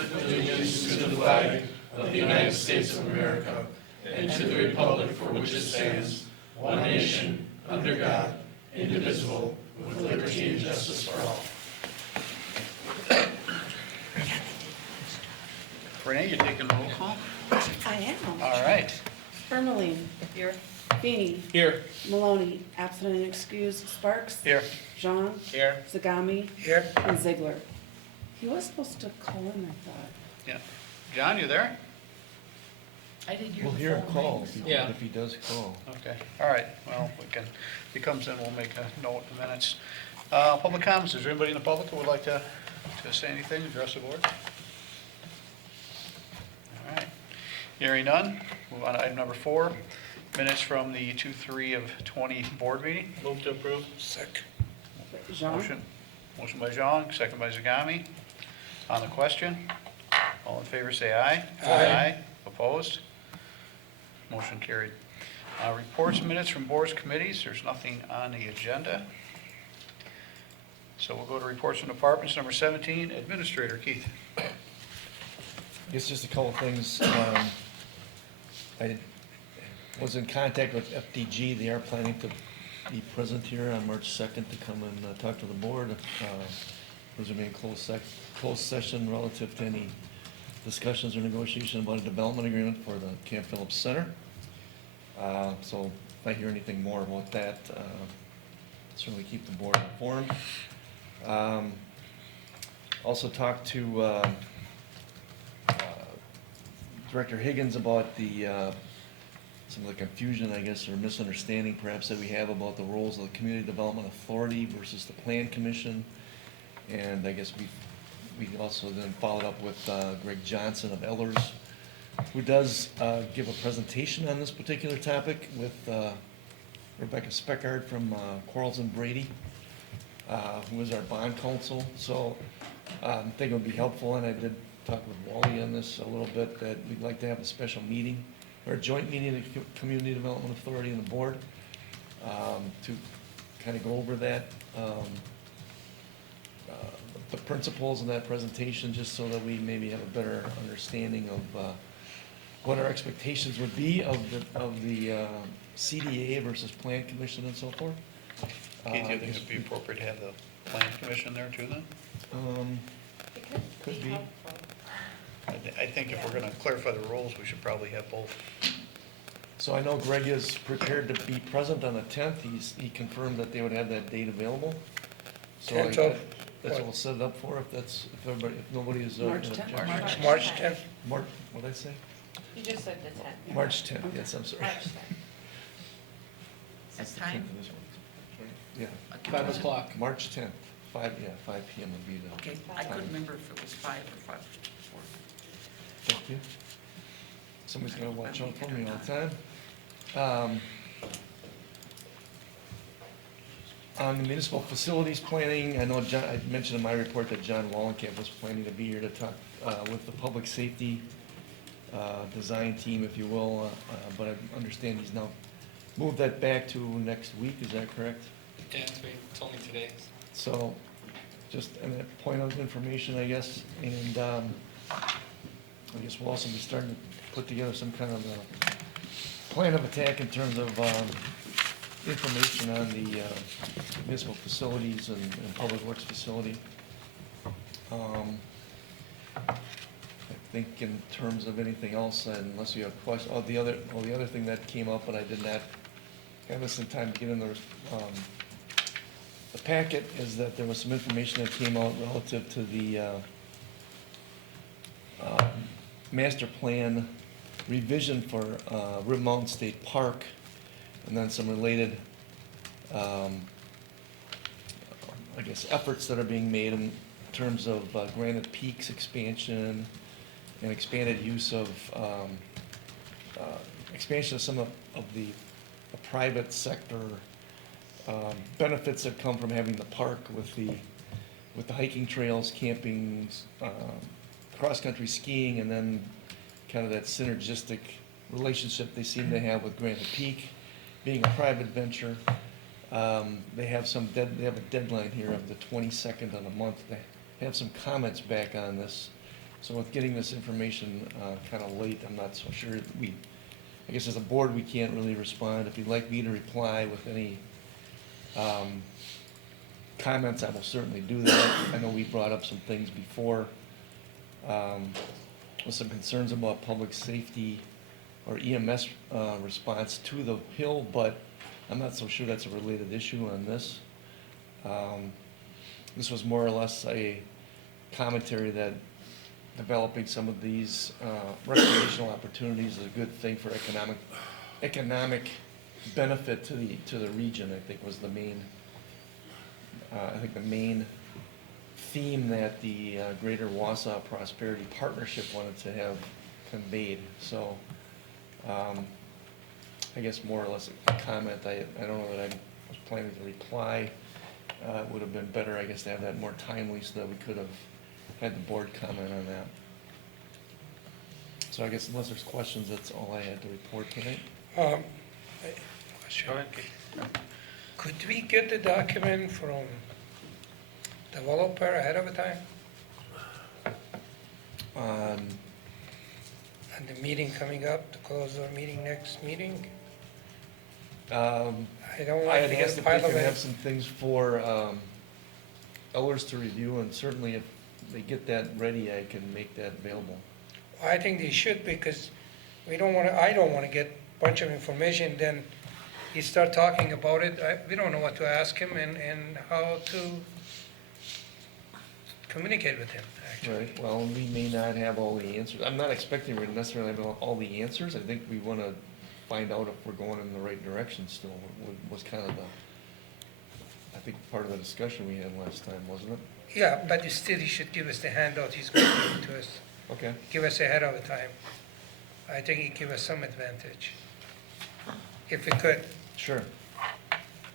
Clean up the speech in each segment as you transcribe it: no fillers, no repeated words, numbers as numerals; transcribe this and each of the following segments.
allegiance to the flag of the United States of America and to the republic for which it stands, one nation, under God, indivisible, with liberty and justice for all. Renee, you're taking roll call? I am. All right. Ermeline. Here. Feeney. Here. Maloney. Absent and excused. Sparks. Here. Jean. Here. Zagami. Here. And Ziegler. He was supposed to call in, I thought. Yeah. John, you there? I didn't hear We'll the hear him phone call ring, so- Yeah. if he does call. Okay. All right. Well, we can, if he comes in, we'll make a note in the minutes. Public comments. Is there anybody in the public who would like to say anything, address the board? All right. Hearing none, move on to item number 4, minutes from the 2/3 of 20 board meeting. Move to approve. Second. Jean. Motion by Jean, second by Zagami. On the question, all in favor say aye. Aye. Opposed? Motion carried. Reports and minutes from boards, committees, there's nothing on the agenda. So we'll go to reports from departments, number 17, Administrator Keith. I guess just a couple things. I was in contact with FDG. They are planning to be present here on March 2nd to come and talk to the board. There's going to be a closed session relative to any discussions or negotiation about a development agreement for the Camp Phillips Center. So if I hear anything more about that, certainly keep the board informed. Also talked to Director Higgins about some of the confusion, I guess, or misunderstanding perhaps that we have about the roles of the Community Development Authority versus the Plan Commission. And I guess we also then followed up with Greg Johnson of Ellers, who does give a presentation on this particular topic with Rebecca Speckard from Quarles and Brady, who is our bond counsel. So I think it would be helpful, and I did talk with Wally on this a little bit, that we'd like to have a special meeting, or a joint meeting of the Community Development Authority and the board, to kind of go over that, the principles in that presentation, just so that we maybe have a better understanding of what our expectations would be of the CDA versus Plan Commission and so forth. Keith, do you think it'd be appropriate to have the Plan Commission there too then? Could be. I think if we're going to clarify the roles, we should probably have both. So I know Greg is prepared to be present on the 10th. He confirmed that they would have that date available. So that's what we'll set it up for, if nobody is. March 10th. March 10th. What'd I say? You just said the 10th. March 10th, yes, I'm sorry. March 10th. This The 10th time? of this month. Yeah, 5 o'clock. March 10th, 5 PM would be the. Okay, I couldn't remember if it was 5 or 5. Thank you. Somebody's gonna watch out for me all the time. On the municipal facilities planning, I know I mentioned in my report that John Wallenkamp was planning to be here to talk with the public safety design team, if you will, but I understand he's now moved that back to next week, is that correct? Yeah, that's what he told me today. So, just a point of information, I guess, and I guess we'll also be starting to put together some kind of a plan of attack in terms of information on the municipal facilities and public works facility. I think in terms of anything else, unless you have questions, the other thing that came up, but I did not have this in time to get in the packet, is that there was some information that came out relative to the master plan revision for Rib Mountain State Park, and then some related, I guess, efforts that are being made in terms of Granite Peaks expansion and expanded use of, expansion of some of the private sector benefits that come from having the park with the hiking trails, camping, cross-country skiing, and then kind of that synergistic relationship they seem to have with Granite Peak, being a private venture. They have a deadline here of the 22nd of the month. They have some comments back on this, So with getting this information kind of late, I'm not so sure I guess as a board, we can't really respond. If you'd like me to reply with any comments, I will certainly do that. I know we brought up some things before with some concerns about public safety or EMS response to the hill, but I'm not so sure that's a related issue on this. This was more or less a commentary that developing some of these recreational opportunities is a good thing for economic benefit to the region, I think was the main theme that the Greater Wausau Prosperity Partnership wanted to have conveyed. So I guess more or less a comment. I don't know that I was planning to reply. It would have been better, I guess, to have that more timely so that we could have had the board comment on that. So I guess unless there's questions, that's all I had to report tonight. Go ahead, Keith. Could we get the document from developer ahead of time? And the meeting coming up, to close our meeting next meeting? I don't I like had to asked get if pile they of could have it. some things for elders to review, and certainly if they get that ready, I can make that available. I think they should, because I don't want to get a bunch of information, then you start talking about it, we don't know what to ask him and how to communicate with him, actually. Right, well, we may not have all the answers. I'm not expecting we're necessarily have all the answers. I think we want to find out if we're going in the right direction still, was kind of I think part of the discussion we had last time, wasn't it? Yeah, but still, he should give us the handout he's going to give to us. Okay, Give us ahead of time. I think he'd give us some advantage, if we could, sure.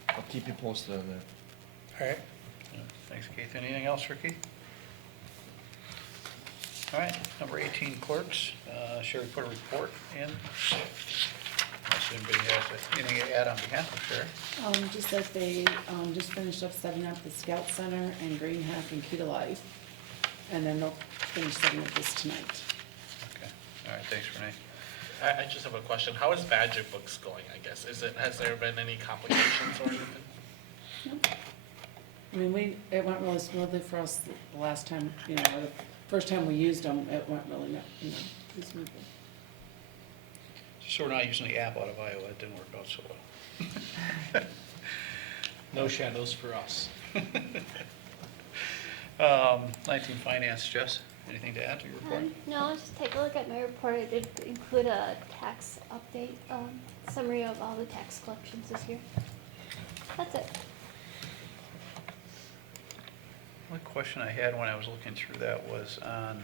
I'll keep you posted on that. all right? Yeah, thanks, Keith. Anything else for Keith? All right, number 18, clerks. Sherry put a report in. Unless anybody has anything to add on behalf of Sherry. Just that they, just finished up setting up the Scout Center and Green Hack and Key to Life. And then they'll finish setting up this tonight. Okay, all right, thanks, Renee. I just have a question. How is Badger Books going, I guess? Has there been any complications or anything? I mean, it went really smoothly for us the last time, or the first time we used them, it went really, pretty smoothly. So we're not using the app out of Iowa. It didn't work out so well. No shadows for us. 19 finance, Jess, anything to add to your report? No, just take a look at my report. I did include a tax update, summary of all the tax collections this year. That's it. One question I had when I was looking through that was on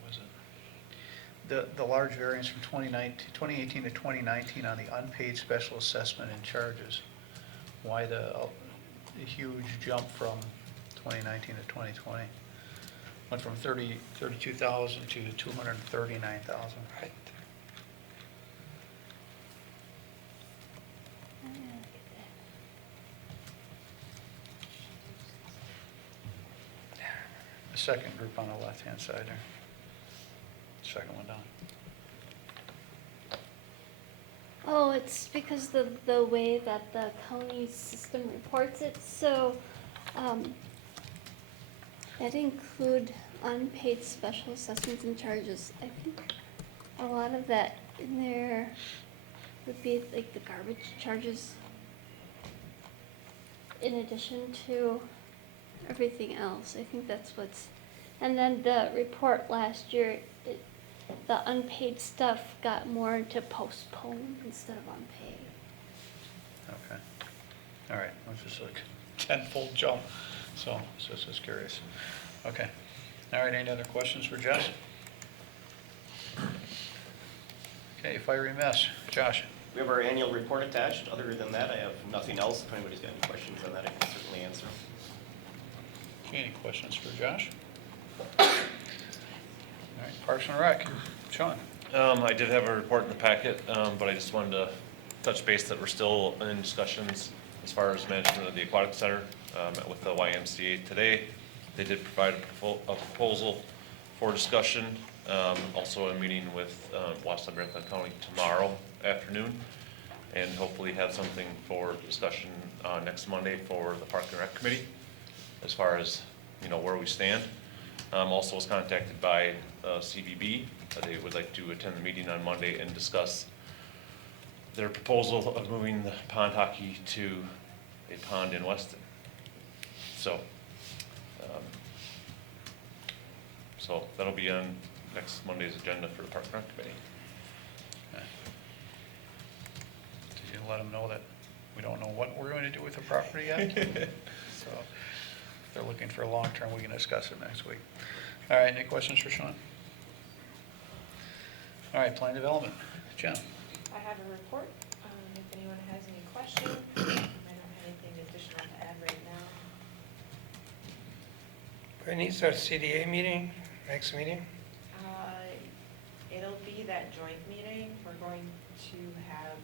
what was it? The large variance from 2018 to 2019 on the unpaid special assessment and charges. Why the huge jump from 2019 to 2020? Went from 32,000 to 239,000. Right. The second group on the left-hand side there. Second one down. Oh, it's because the way that the county system reports it. So, that include unpaid special assessments and charges. I think a lot of that in there would be like the garbage charges, in addition to everything else. I think that's what's, and then the report last year, the unpaid stuff got more into postponed instead of unpaid. Okay. All right, which is like tenfold jump, so just curious. Okay. All right, any other questions for Josh? Okay, fire EMS, Josh. We have our annual report attached. Other than that, I have nothing else. If anybody's got any questions on that, I can certainly answer. Okay, any questions for Josh? All right, Parks and Rec, Sean. I did have a report in the packet, but I just wanted to touch base that we're still in discussions As far as management of the aquatic center, met with the YMCA today. They did provide a proposal for discussion. Also a meeting with Weston County tomorrow afternoon, and hopefully have something for discussion next Monday for the Park and Rec Committee as far as, where we stand. Also was contacted by CVB. They would like to attend the meeting on Monday and discuss their proposal of moving the pond hockey to a pond in Weston. So that'll be on next Monday's agenda for the Park and Rec Committee. Okay. Did you let them know that we don't know what we're going to do with the property yet? So if they're looking for a long-term, we can discuss it next week. All right, any questions for Sean? All right, plan development. Jen? I have a report, if anyone has any questions. I don't have anything additional to add right now. When is our CDA meeting, next meeting? It'll be that joint meeting. We're going to have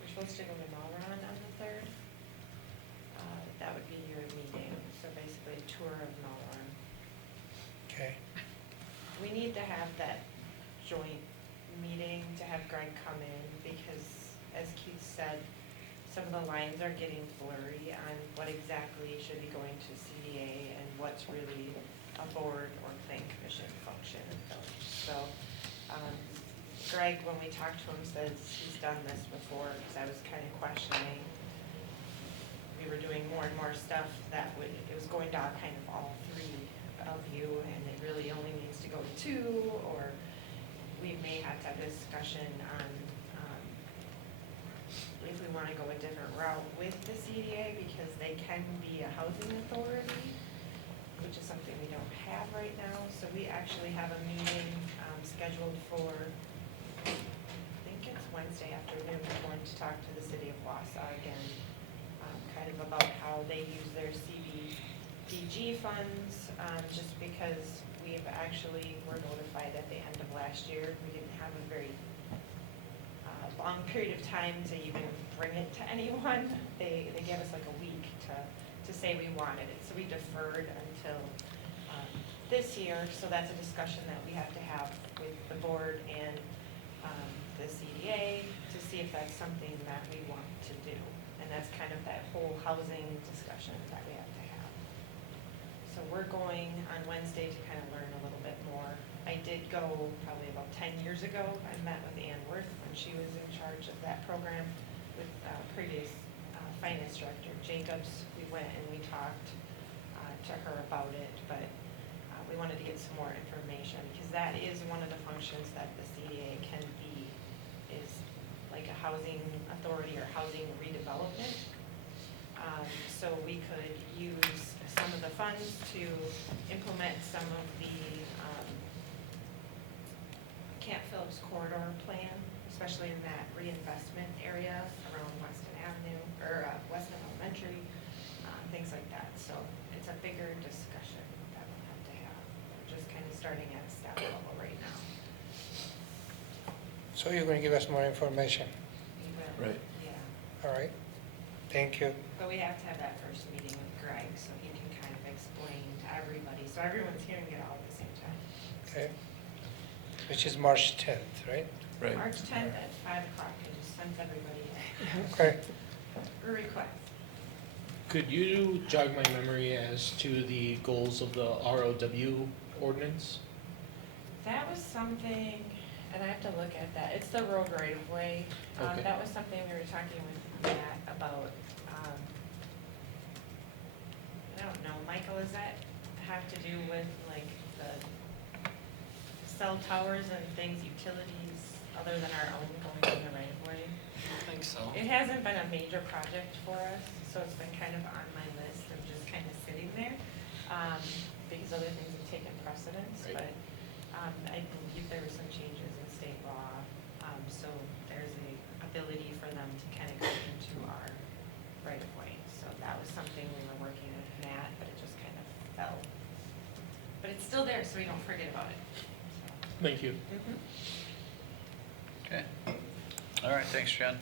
we're supposed to go to Malron on the 3rd. That would be your meeting, so basically a tour of Malron. Okay. We need to have that joint meeting to have Greg come in because, as Keith said, some of the lines are getting blurry on what exactly should be going to CDA and what's really a board or plan commission function. So Greg, when we talked to him, says he's done this before because I was kind of questioning. We were doing more and more stuff that it was going to kind of all three of you, and it really only needs to go to two, or we may have to have a discussion on if we want to go a different route with the CDA, because they can be a housing authority, which is something we don't have right now. So we actually have a meeting scheduled for, I think it's Wednesday afternoon. We're going to talk to the city of Wausau again, kind of about how they use their CDBG funds, just because we have actually were notified at the end of last year. We didn't have a very long period of time to even bring it to anyone. They gave us like a week to say we wanted it, so we deferred until this year. So that's a discussion that we have to have with the board and the CDA to see if that's something that we want to do, and that's kind of that whole housing discussion that we have to have. So we're going on Wednesday to kind of learn a little bit more. I did go probably about 10 years ago. I met with Ann Worth when she was in charge of that program with previous finance director Jacobs. We went and we talked to her about it, but we wanted to get some more information because that is one of the functions that the CDA can be, is like a housing authority or housing redevelopment. So we could use some of the funds to implement some of the Camp Phillips corridor plan, especially in that reinvestment area around Weston Avenue, or Weston Elementary, things like that. So it's a bigger discussion that we'll have to have. We're just kind of starting at a staff level right now. So you're going to give us more information? We will. Right. Yeah. All right. Thank you. But we have to have that first meeting with Greg so he can kind of explain to everybody, so everyone's hearing it all at the same time. Okay. Which is March 10th, right? Right. March 10th at 5 o'clock, I just sent everybody Okay. a request. Could you jog my memory as to the goals of the ROW ordinance? That was something, and I have to look at that, it's the road right of way. Okay. That was something we were talking with Matt about, I don't know, Michael, does that have to do with like the cell towers and things, utilities, other than our own going in the right of way? I think so. It hasn't been a major project for us, so it's been kind of on my list of just kind of sitting there, because other things have taken precedence, Right. but I believe there were some changes in state law, so there's a ability for them to kind of go into our right of way. So that was something we were working with Matt, but it just kind of fell. But it's still there, so we don't forget about it. Thank you. Mhm. Okay. All right, thanks, Jen.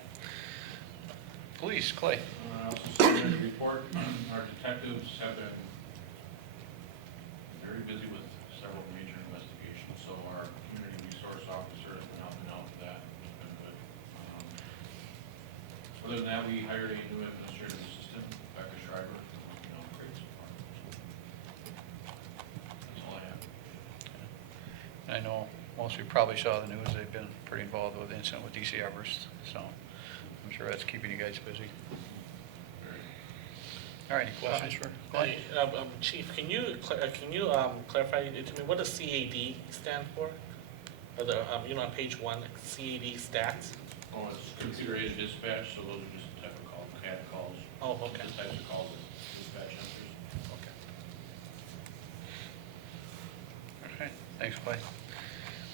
Police, Clay. Also submitted a report. Our detectives have been very busy with several major investigations, so our community resource officer has been helping out with that. It's been good. Other than that, we hired a new administrative assistant, Becca Schreiber, you know, great so far. That's all I have. I know most of you probably saw the news, they've been pretty involved with the incident with DC Everest, so I'm sure that's keeping you guys busy. All right, any questions for Glenn? Chief, can you clarify to me, what does CAD stand for? Or the, on page 1, CAD stats? Oh, it's computer aided dispatch, so those are just the type of call, CAD calls. Oh, okay. The types of calls that dispatch answers. Okay. All right, thanks, Clay.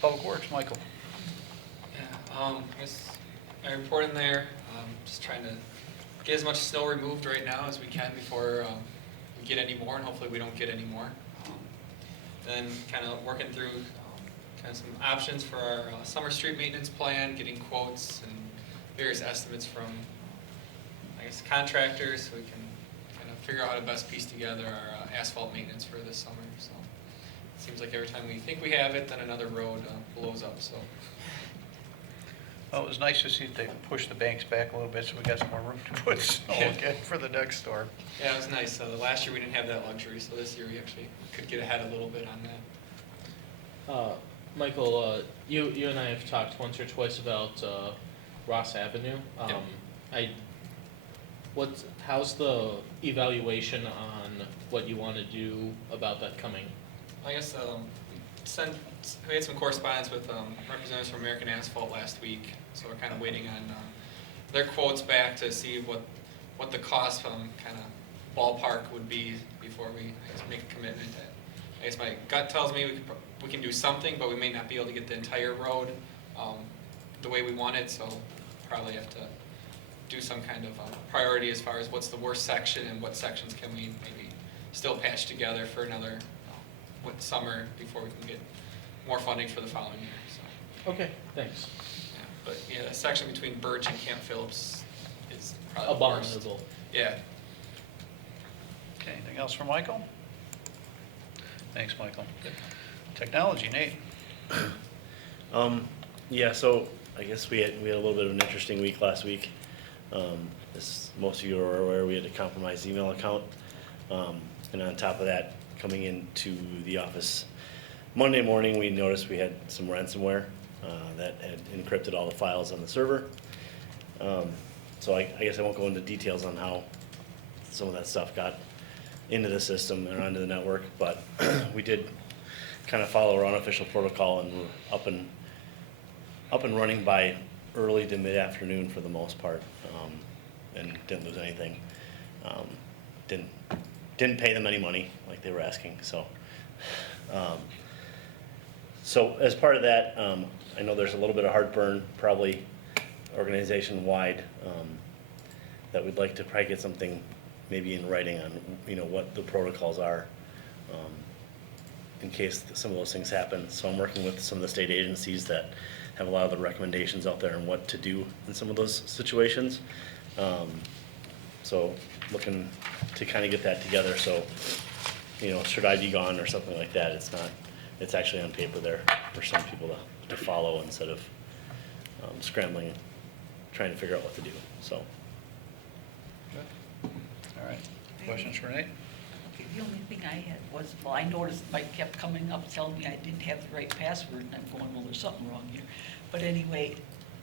Public Works, Michael. Yeah, I guess my report in there, just trying to get as much snow removed right now as we can before we get any more, and hopefully we don't get any more. Then kind of working through kind of some options for our summer street maintenance plan, getting quotes and various estimates from, I guess, contractors, so we can kind of figure out how to best piece together our asphalt maintenance for this summer. So it seems like every time we think we have it, then another road blows up. So. Well, it was nice to see that they pushed the banks back a little bit, so we got some more room to put snow again for the next storm. Yeah, it was nice. Last year we didn't have that luxury, so this year we actually could get ahead a little bit on that. Michael, you and I have talked once or twice about Ross Avenue. How's the evaluation on what you want to do about that coming? I guess we had some correspondence with representatives from American Asphalt last week, so we're kind of waiting on their quotes back to see what the cost kind of ballpark would be before we, I guess, make a commitment. I guess my gut tells me we can do something, but we may not be able to get the entire road the way we want it, so probably have to do some kind of priority as far as what's the worst section and what sections can we maybe still patch together for another summer before we can get more funding for the following year. So. Okay, thanks. Yeah, but yeah, the section between Birch and Camp Phillips is probably the worst. Abominable. Yeah. Okay, anything else for Michael? Thanks, Michael. Technology, Nate. Yeah, so I guess we had a little bit of an interesting week last week. As most of you are aware, we had a compromised email account. And on top of that, coming into the office Monday morning, we noticed we had some ransomware that had encrypted all the files on the server. So I guess I won't go into details on how some of that stuff got into the system and onto the network, but we did kind of follow our unofficial protocol, and we're up and running by early to mid-afternoon for the most part, and didn't lose anything. Didn't pay them any money like they were asking. So, so as part of that, I know there's a little bit of heartburn, probably organization-wide, that we'd like to probably get something maybe in writing on, what the protocols are, in case some of those things happen. So I'm working with some of the state agencies that have a lot of the recommendations out there on what to do in some of those situations. So looking to kind of get that together, so, should I be gone or something like that, it's actually on paper there for some people to follow instead of scrambling, trying to figure out what to do, so. All right, questions for Nate? Okay, the only thing I had was, I noticed Mike kept coming up telling me I didn't have the right password, and I'm going, well, there's something wrong here. But anyway,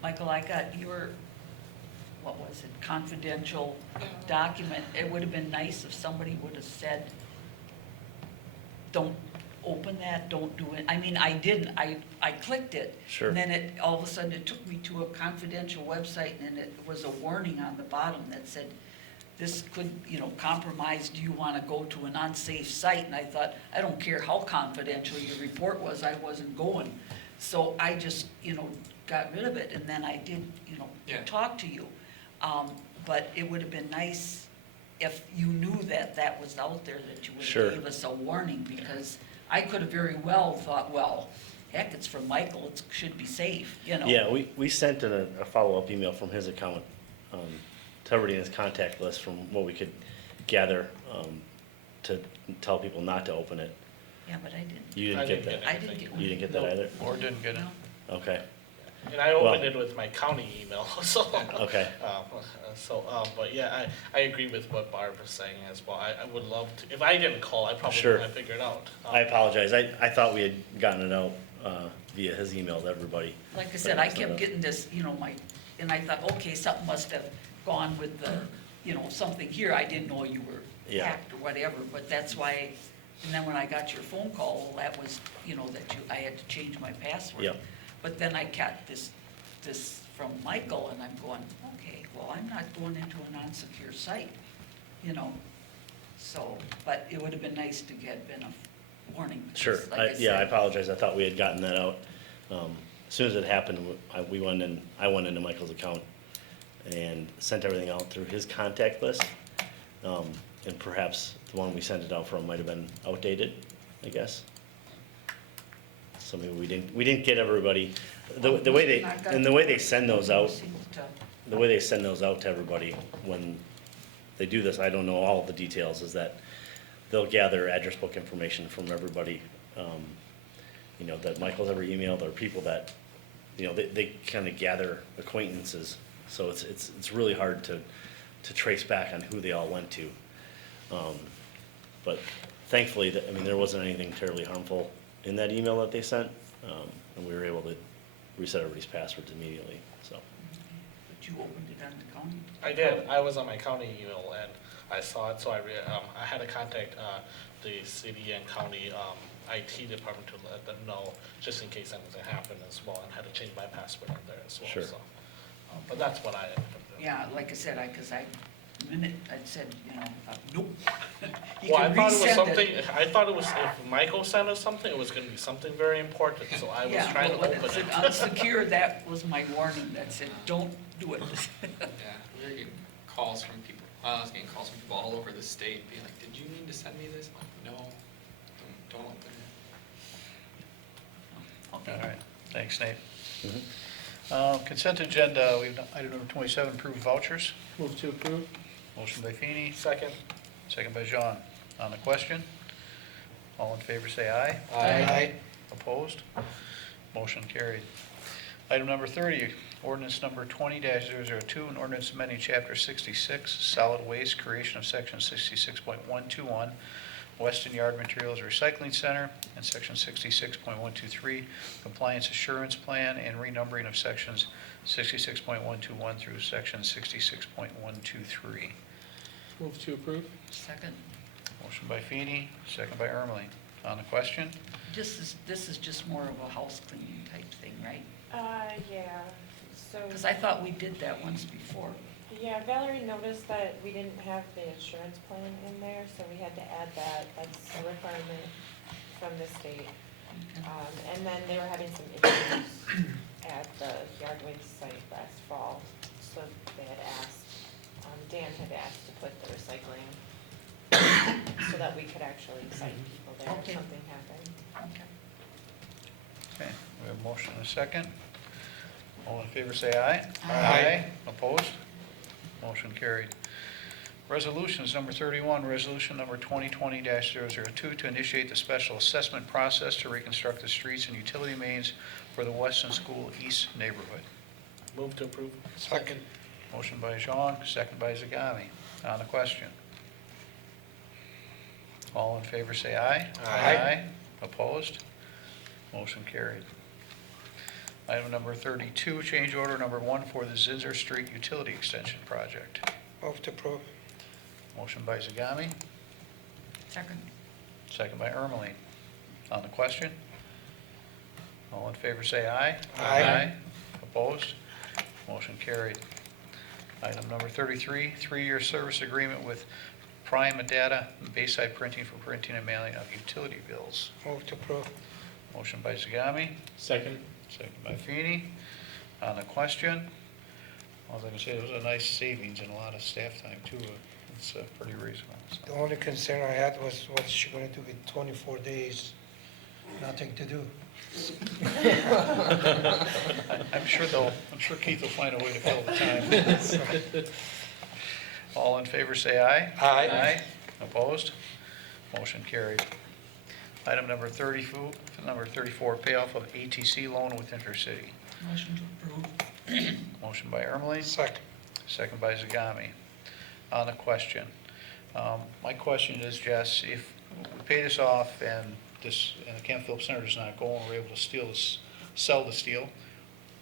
Michael, I got your, what was it, confidential document. It would have been nice if somebody would have said, don't open that, don't do it. I mean, I didn't, I clicked it. Sure. And then all of a sudden it took me to a confidential website, and it was a warning on the bottom that said, this could, compromise, do you want to go to an unsafe site? And I thought, I don't care how confidential your report was, I wasn't going. So I just, got rid of it, and then I did, talk to you. But it would have been nice if you knew that that was out there, that you would Sure. have gave us a warning, because I could have very well thought, well, heck, it's from Michael, it should be safe, Yeah, we sent in a follow-up email from his account to everybody in his contact list from what we could gather, to tell people not to open it. Yeah, but I didn't. You I didn't get that? I didn't get one. You didn't get that No. either? Or didn't get it? No. Okay, And I opened Well- it with my county email, so. okay. But yeah, I agree with what Barb was saying as well. I would love to, if I didn't call, I probably Sure. would have figured out. I apologize. I thought we had gotten it out via his email to everybody. Like I said, I kept getting this, and I thought, okay, something must have gone with the, something here. I didn't know you were Yeah. hacked or whatever, but that's why, and then when I got your phone call, that was, I had to change my password. Yep. But then I got this from Michael, and I'm going, okay, well, I'm not going into a non-secure site, so, but it would have been nice to get been a warning. because Sure. like I said, apologize. I thought we had gotten that out. As soon as it happened, I went into Michael's account and sent everything out through his contact list. And perhaps the one we sent it out from might have been outdated, I guess. So maybe we didn't get everybody, the way they send those out, the way they send those out to everybody when they do this, I don't know all the details, is that they'll gather address book information from everybody, that Michael's ever emailed, or people that, they kind of gather acquaintances. So it's really hard to trace back on who they all went to. But thankfully, there wasn't anything terribly harmful in that email that they sent, and we were able to reset everybody's passwords immediately, so. But you opened it on the county? I did. I was on my county email and I saw it, so I had to contact the city and county IT department to let them know, just in case anything happened as well, and had to change my password on there as well. Sure. So, but that's what I ended up doing. Yeah, like I said, the minute I'd said, nope. You Well, I can thought it was resend something, I thought it was, if Michael sent us something, it was gonna be something very important, so I was Yeah, trying to but open when it it. said unsecure, that was my warning, that said, don't do it. Yeah, we were getting calls from people, I was getting calls from people all over the state being like, did you mean to send me this? I'm like, no, don't open it. Okay. All right, thanks, Nate. Mhm. Consent agenda, we have item number 27, approved vouchers. Move to approve. Motion by Feeny, Second. second by Jean. On the question, all in favor say aye. Aye. Opposed? Motion carried. Item number 30, ordinance number 20-002, an ordinance amending chapter 66, solid waste, creation of section 66.121, Weston Yard Materials Recycling Center, and section 66.123, compliance assurance plan, and renumbering of sections 66.121 through section 66.123. Move to approve. Second, Motion by Feeny, second by Ermeling. On the question, this is just more of a house cleaning type thing, right? Yeah, so. Because I thought we did that once before. Yeah, Valerie noticed that we didn't have the insurance plan in there, so we had to add that. That's a requirement from the state. And then they were having some issues at the yard waste site last fall, so they had asked, Dan had asked to put the recycling so that we could actually cite people there if Okay. something happened. Okay. okay, we have a motion and a second. All in favor say aye. Aye. Opposed? Motion carried. Resolutions, number 31, resolution number 2020-002 to initiate the special assessment process to reconstruct the streets and utility mains for the Weston School East neighborhood. Move to approve. Second. Motion by Jean, second by Zagami. On the question. All in favor say aye. Aye. Opposed? Motion carried. Item number 32, change order number 1 for the Zinzer Street Utility Extension Project. Move to approve. Motion by Zagami, Second, second by Ermeling. On the question? All in favor say aye. Aye. Opposed? Motion carried. Item number 33, 3-year service agreement with Prime Data Bayside Printing for printing and mailing of utility bills. Move to approve. Motion by Zagami, Second. second by Feeny. On the question, all I can say, it was a nice savings and a lot of staff time too. It's pretty reasonable. The only concern I had was what's she gonna do with 24 days, nothing to do. I'm sure Keith will find a way to fill the time. All in favor, say aye. Aye. Opposed? Motion carried. Item number 34, payoff of ATC loan with Intercity. Motion to approve. Motion by Ermeling, Second. second by Zagami. On the question, my question is, Jess, if we pay this off and the Camp Phillips Center does not go and we're able to sell the steel,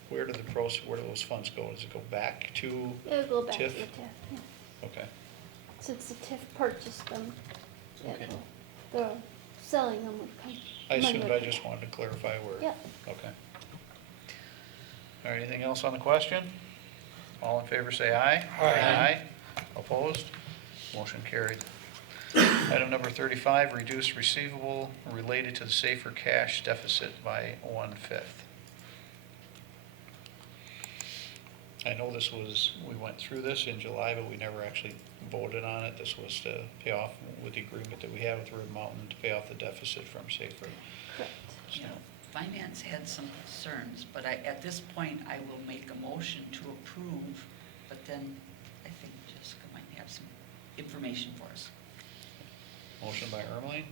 where do those funds go? Does it go back to It'll go back to the TIF? TIF, yeah. Okay, Since the TIF purchased them, Okay. they're selling them with money. I assumed, would I come just back. wanted to clarify where. Yep. Okay. All right, anything else on the question? All in favor, say aye. Aye. Opposed? Motion carried. Item number 35, reduce receivable related to the safer cash deficit by 1/5. I know we went through this in July, but we never actually voted on it. This was to pay off with the agreement that we have with Red Mountain to pay off the deficit from safer. Correct. So, Yeah, finance had some concerns, but at this point, I will make a motion to approve, but then I think Jessica might have some information for us. Motion by Ermeling,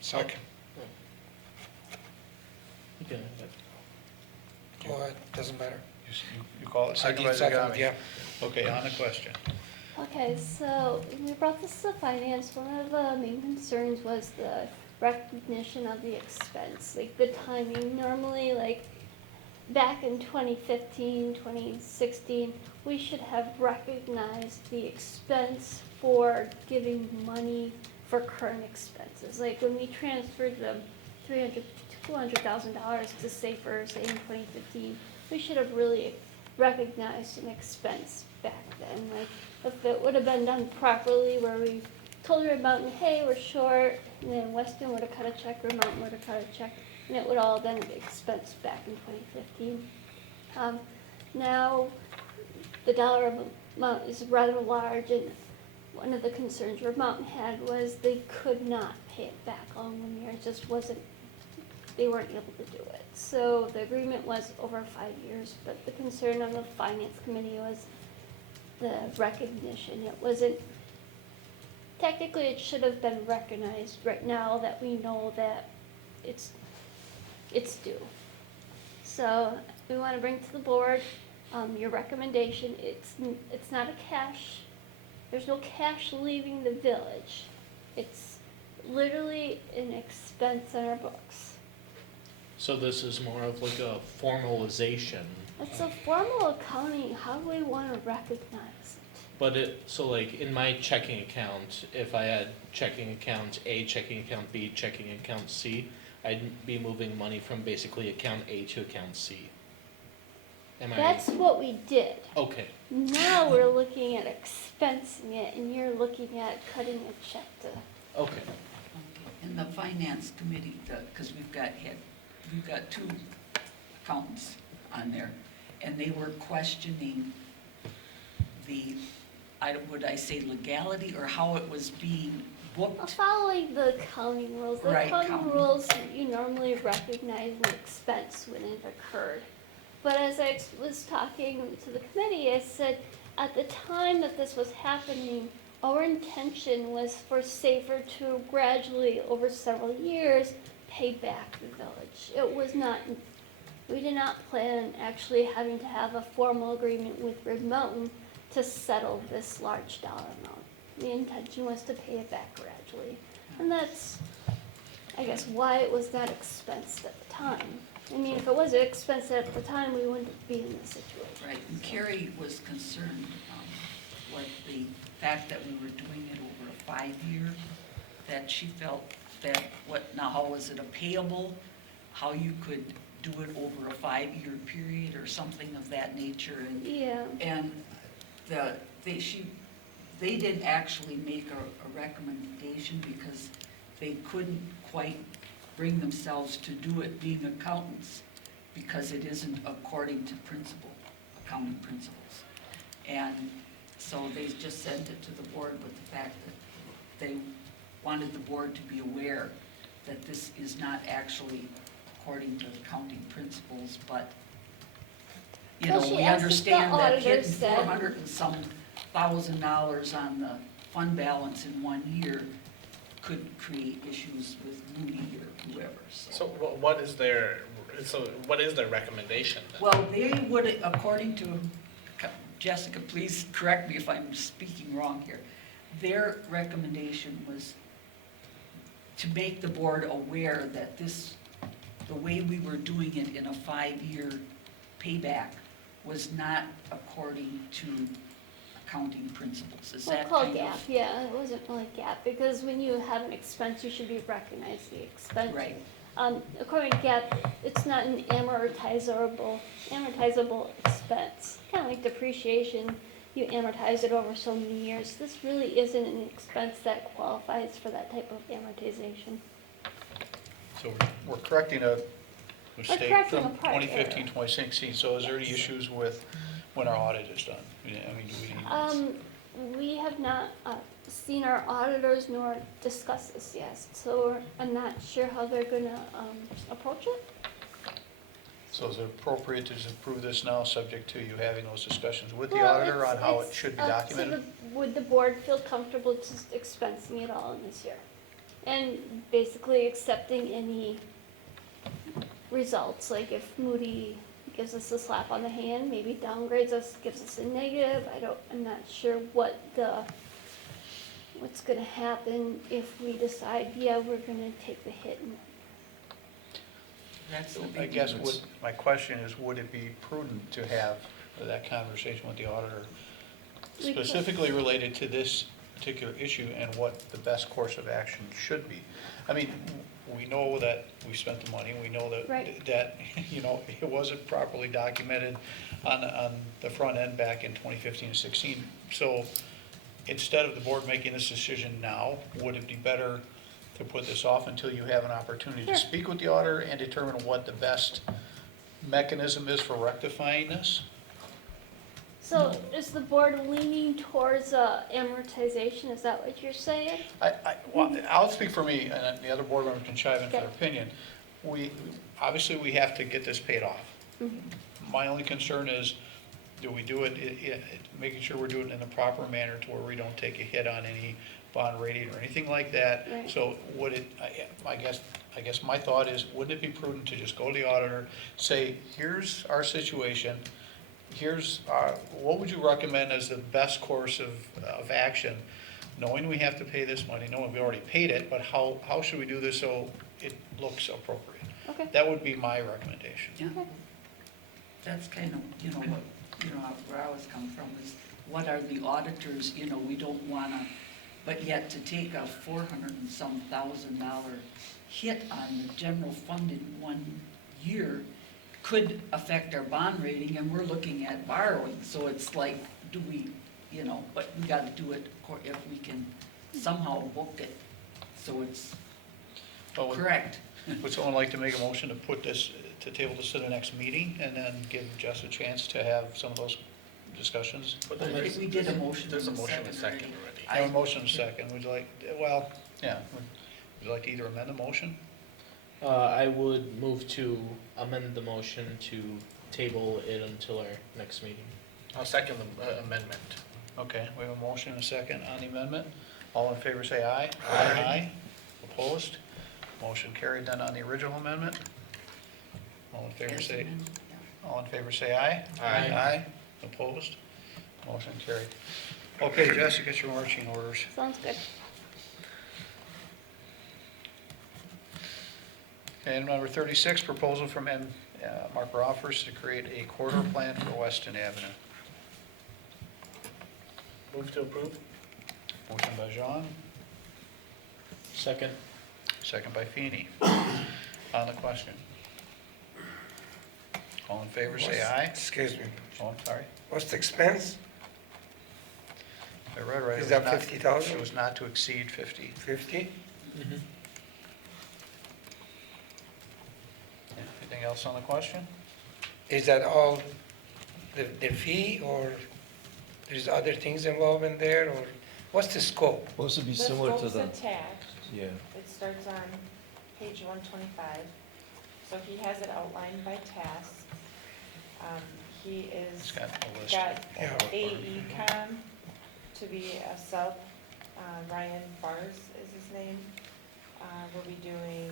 Second. Well, it doesn't matter. you call it, I second by did second, Zagami. yeah. Okay, on the question. Okay, so when we brought this to finance, one of the main concerns was the recognition of the expense, like the timing. Normally, like back in 2015, 2016, we should have recognized the expense for giving money for current expenses. Like when we transferred the $200,000 to Safer, say in 2015, we should have really recognized an expense back then. Like if it would have been done properly, where we told Red Mountain, hey, we're short, and then Weston would have cut a check, Red Mountain would have cut a check, and it would all have been expensed back in 2015. Now, the dollar amount is rather large, and one of the concerns Red Mountain had was they could not pay it back all in 1 year. It just wasn't, they weren't able to do it. So the agreement was over 5 years, but the concern of the finance committee was the recognition. It wasn't, technically it should have been recognized right now that we know that it's due. So we want to bring to the board your recommendation. It's not a cash, there's no cash leaving the village. It's literally an expense on our books. So this is more of like a formalization. It's a formal accounting, how do we want to recognize it? But so like in my checking account, if I had checking account A, checking account B, checking account C, I'd be moving money from basically account A to account C. Am I? That's what we did. Okay, Now we're looking at expensing it, and you're looking at cutting a check to, okay. In the finance committee, because we've got two accountants on there, and they were questioning the, would I say legality, or how it was being booked? following the accounting rules. The Right, accounting accounting. rules, you normally recognize an expense when it occurred. But as I was talking to the committee, I said, at the time that this was happening, our intention was for Safer to gradually, over several years, pay back the village. It was not, we did not plan on actually having to have a formal agreement with Red Mountain to settle this large dollar amount. The intention was to pay it back gradually. And that's, I guess, why it was not expensed at the time. I mean, if it was expensed at the time, we wouldn't be in this situation. Right, and Carrie was concerned with the fact that we were doing it over a 5-year, that she felt that, how was it a payable? How you could do it over a 5-year period or something of that nature, and Yeah. and they didn't actually make a recommendation because they couldn't quite bring themselves to do it being accountants, because it isn't according to accounting principles. And so they just sent it to the board with the fact that they wanted the board to be aware that this is not actually according to accounting principles, but, Well, she we asked if the understand that auditor getting said- 400 and some $1,000 on the fund balance in 1 year could create issues with Moody or whoever, So what is their recommendation then? Well, they would, according to, Jessica, please correct me if I'm speaking wrong here. Their recommendation was to make the board aware that this, the way we were doing it in a 5-year payback was not according to accounting principles. Is Well, that called kind gap, of? yeah, it wasn't really gap, because when you have an expense, you should be recognizing the expense. Right. According to gap, it's not an amortizable expense, kind of like depreciation, you amortize it over so many years. This really isn't an expense that qualifies for that type of amortization. So we're correcting a mistake correcting from a part 2015, error. 2016. So is there any issues with when our audit is done? I mean, do we need? We have not seen our auditors nor discussed this yet, so I'm not sure how they're gonna approach it. So is it appropriate to just approve this now, subject to you having those discussions with the Well, auditor on how it it's should be up to documented? would the board feel comfortable just expensing it all in this year? And basically accepting any results, like if Moody gives us a slap on the hand, maybe downgrades us, gives us a negative, I'm not sure what's gonna happen if we decide, yeah, we're gonna take the hit. That's the I big guess difference. my question is, would it be prudent to have that conversation with the auditor We could. specifically related to this particular issue and what the best course of action should be? I mean, we know that we spent the money, we know that, Right. it wasn't properly documented on the front end back in 2015 and 16. So instead of the board making this decision now, would it be better to put this off until you have an opportunity to Sure. speak with the auditor and determine what the best mechanism is for rectifying this? So is the board leaning towards amortization, is that what you're saying? Well, I'll speak for me, and then the other board members can chime in for their Okay. opinion. Obviously, we have to get this paid off. Mhm. My only concern is, do we do it, making sure we're doing it in the proper manner to where we don't take a hit on any bond rating or anything like that? Right. So would it, I guess my thought is, wouldn't it be prudent to just go to the auditor, say, here's our situation, here's, what would you recommend as the best course of action, knowing we have to pay this money, knowing we already paid it, but how should we do this so it looks appropriate? Okay. That would be my recommendation. Yeah. That's kind of, where I was coming from is, what are the auditors, we don't wanna, but yet to take a $400 and some thousand hit on the general fund in 1 year could affect our bond rating, and we're looking at borrowing, so it's like, do we, but we gotta do it if we can somehow book it, so it's Well, correct. Would someone like to make a motion to put this, to table this to the next meeting, and then give Jess a chance to have some of those discussions? But I think we did a motion. There's a and motion and a second already. already. I have a motion and a second. Would you like, would you like to either amend the motion? I would move to amend the motion to table it until our next meeting. I'll second the amendment. Okay, we have a motion and a second on the amendment. All in favor say aye. Aye. Opposed? Motion carried. Then on the original amendment? All in favor say, all in favor say aye. Aye. Aye. Opposed? Motion carried. Okay, Jess, you get your marching orders. Sounds good. And number 36, proposal from Mark Roffers to create a corridor plan for Weston Avenue. Move to approve? Motion by Jean, Second. second by Feeny. On the question. All in favor, say aye. Excuse me, Oh, I'm sorry. what's the expense? If I read right. Is it that was not- 50,000? It was not to exceed 50. 50? Anything else on the question? Is that all the fee, or there's other things involved in there, or what's the scope? Well, this would be The similar to scope's the, attached. yeah, It starts on page 125. So he has it outlined by tasks. He It's is, got a list. got Yeah. AECom to be a sub. Ryan Bars is his name. We'll be doing,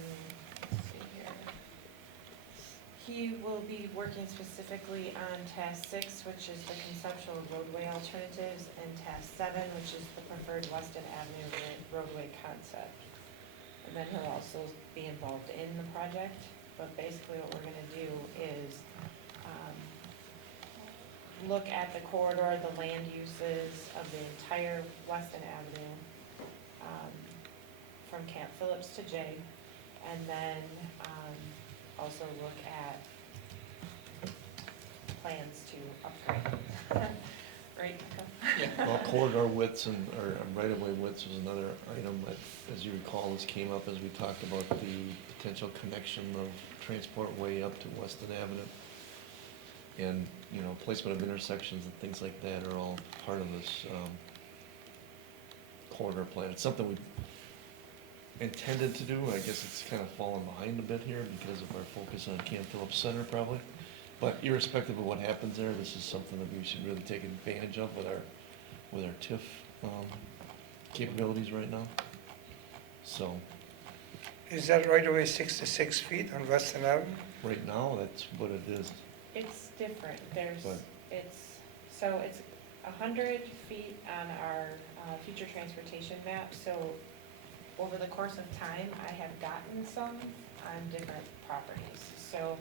let's see here. He will be working specifically on task 6, which is the conceptual roadway alternatives, and task 7, which is the preferred Weston Avenue roadway concept. And then he'll also be involved in the project, but basically what we're gonna do is look at the corridor, the land uses of the entire Weston Avenue, from Camp Phillips to J, and then also look at plans to upgrade. Right, Nicole? Well, corridor widths or right-of-way widths was another item that, as you recall, this came up as we talked about the potential connection of Transport Way up to Weston Avenue. And, you know, placement of intersections and things like that are all part of this corridor plan. It's something we intended to do. I guess it's kind of fallen behind a bit here because of our focus on Camp Phillips Center probably. But irrespective of what happens there, this is something that we should really take advantage of with our TIF capabilities right now. So, Is that right away 66 feet on Western Avenue? right now, that's what it is. It's different, there's, But- it's 100 feet on our future transportation map, so over the course of time, I have gotten some on different properties. So,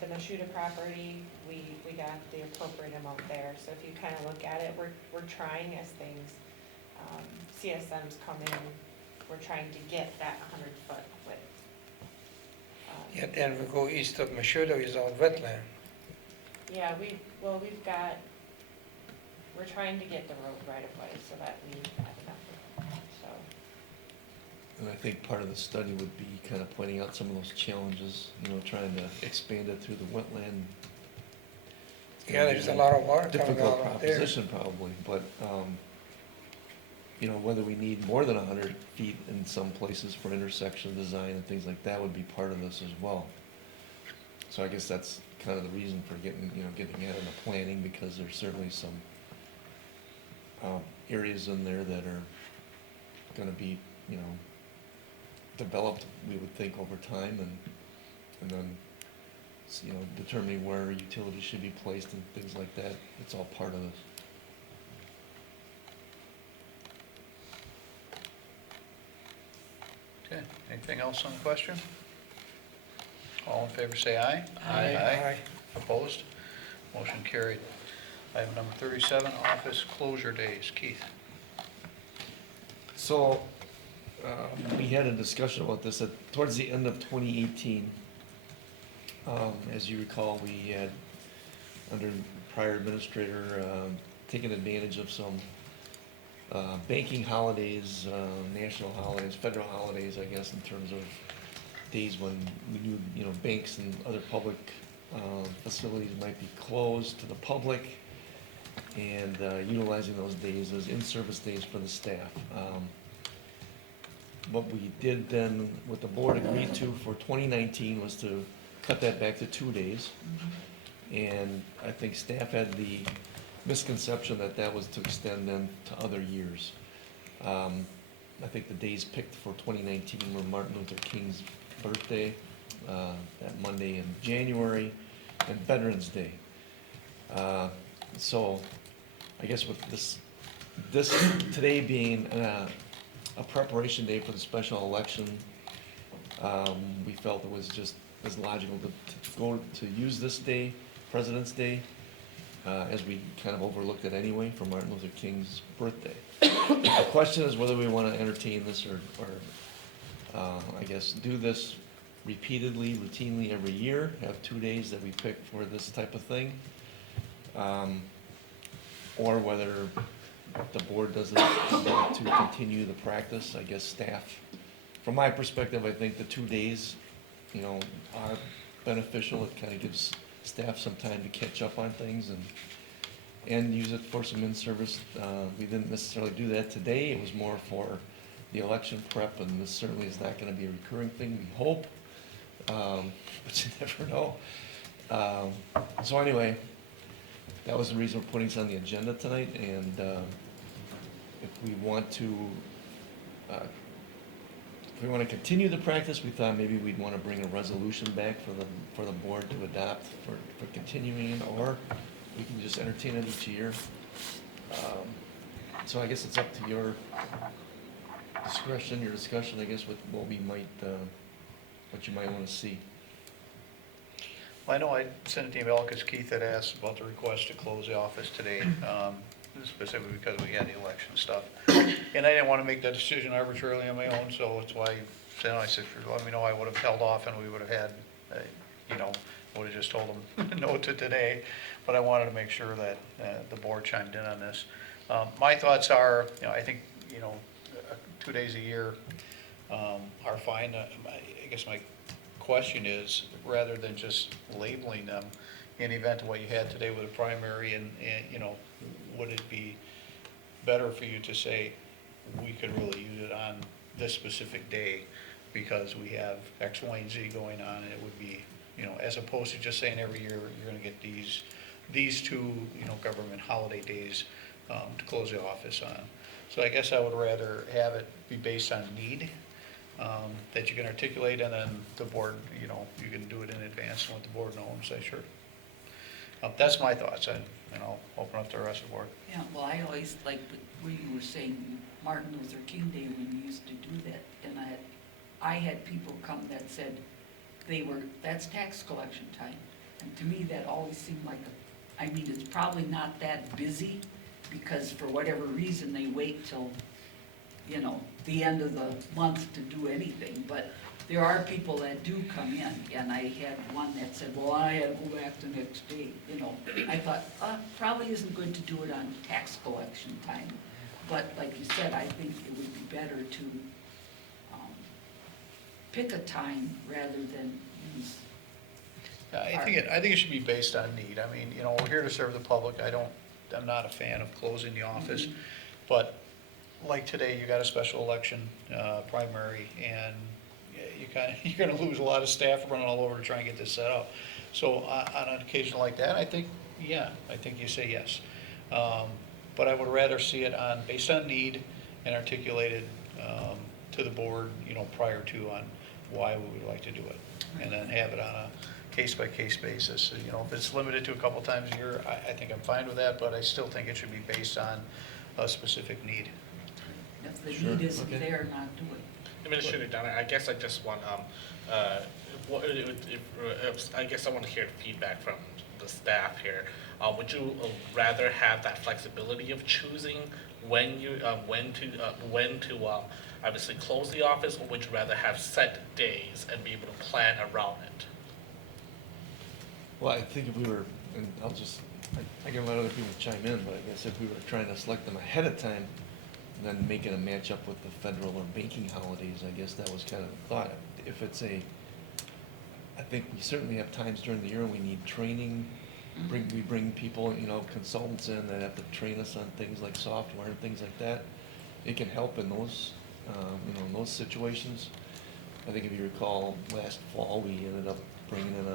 the Mashuda property, we got the appropriate amount there, so if you kind of look at it, we're trying as things, CSMs come in, we're trying to get that 100-foot width. Yeah, then we go east of Mashuda is all wetland. Yeah, we're trying to get the road right of way so that we have enough, so. And I think part of the study would be kind of pointing out some of those challenges, you know, trying to expand it through the wetland. Yeah, there's a lot of water coming Difficult out there. proposition probably, but, you know, whether we need more than 100 feet in some places for intersection design and things like that would be part of this as well. So I guess that's kind of the reason for getting ahead of the planning, because there's certainly some areas in there that are gonna be, you know, developed, we would think, over time, and then, you know, determining where utilities should be placed and things like that. It's all part of this. Okay, anything else on the question? All in favor say aye. Aye. Opposed? Motion carried. Item number 37, office closure days. Keith? So, we had a discussion about this towards the end of 2018. As you recall, we had, under prior administrator, taken advantage of some banking holidays, national holidays, federal holidays, I guess, in terms of days when we knew, you know, banks and other public facilities might be closed to the public, and utilizing those days as in-service days for the staff. What we did then, what the board agreed to for 2019 was to cut that back to 2 days. And I think staff had the misconception that that was to extend then to other years. I think the days picked for 2019 were Martin Luther King's birthday, that Monday in January, and Veterans Day. So I guess with this today being a preparation day for the special election, we felt it was just as logical to use this day, President's Day, as we kind of overlooked it anyway for Martin Luther King's birthday. The question is whether we want to entertain this or I guess do this repeatedly, routinely every year, have 2 days that we pick for this type of thing, or whether the board doesn't want to continue the practice. I guess staff, from my perspective, I think the 2 days, you know, are beneficial. It kind of gives staff some time to catch up on things and use it for some in-service. We didn't necessarily do that today. It was more for the election prep, and this certainly is not going to be a recurring thing, we hope, but you never know. So anyway, that was the reason we're putting this on the agenda tonight, and if we want to, if we want to continue the practice, we thought maybe we'd want to bring a resolution back for the board to adopt for continuing, or we can just entertain it each year. So I guess it's up to your discretion, your discussion, I guess, with what we might, what you might want to see. Well, I know I sent an email because Keith had asked about the request to close the office today, specifically because we had the election stuff. And I didn't want to make that decision arbitrarily on my own, so that's why I said, let me know, I would have held off and we would have had, would have just told them no to today. But I wanted to make sure that the board chimed in on this. My thoughts are, I think, 2 days a year are fine. I guess my question is, rather than just labeling them, in the event of what you had today with a primary, and would it be better for you to say, we could really use it on this specific day because we have X, Y, and Z going on, and it would be, as opposed to just saying every year you're gonna get these two, government holiday days to close the office on. So I guess I would rather have it be based on need, that you can articulate, and then the board, you can do it in advance and let the board know and say, sure. That's my thoughts, and I'll open up to the rest of the board. Yeah, well, I always liked what you were saying, Martin Luther King Day, when we used to do that, and I had people come that said that's tax collection time, and to me, that always seemed like it's probably not that busy, because for whatever reason, they wait till, the end of the month to do anything, but there are people that do come in, and I had one that said, well, I had to go back the next day, I thought, probably isn't good to do it on tax collection time, but like you said, I think it would be better to pick a time rather than use. I think it should be based on need. I mean, we're here to serve the public. I'm not a fan of closing the office, but like today, you got a special election primary, and you're going to lose a lot of staff running all over to try and get this set up. So on an occasion like that, I think you say yes. But I would rather see it based on need and articulated to the board, prior to on why we would like to do it, and then have it on a case-by-case basis. If it's limited to a couple times a year, I think I'm fine with that, but I still think it should be based on a specific need. If the need isn't there, not do it. Administrator Donna, I guess I just want, I guess I want to hear feedback from the staff here. Would you rather have that flexibility of choosing when to obviously close the office, or would you rather have set days and be able to plan around it? Well, I think if we were, and I can let other people chime in, but I guess if we were trying to select them ahead of time, then making a match up with the federal or banking holidays, I guess that was kind of the thought. If it's I think we certainly have times during the year when we need training. We bring people, consultants in that have to train us on things like software and things like that. It can help in those, in those situations. I think if you recall, last fall, we ended up bringing in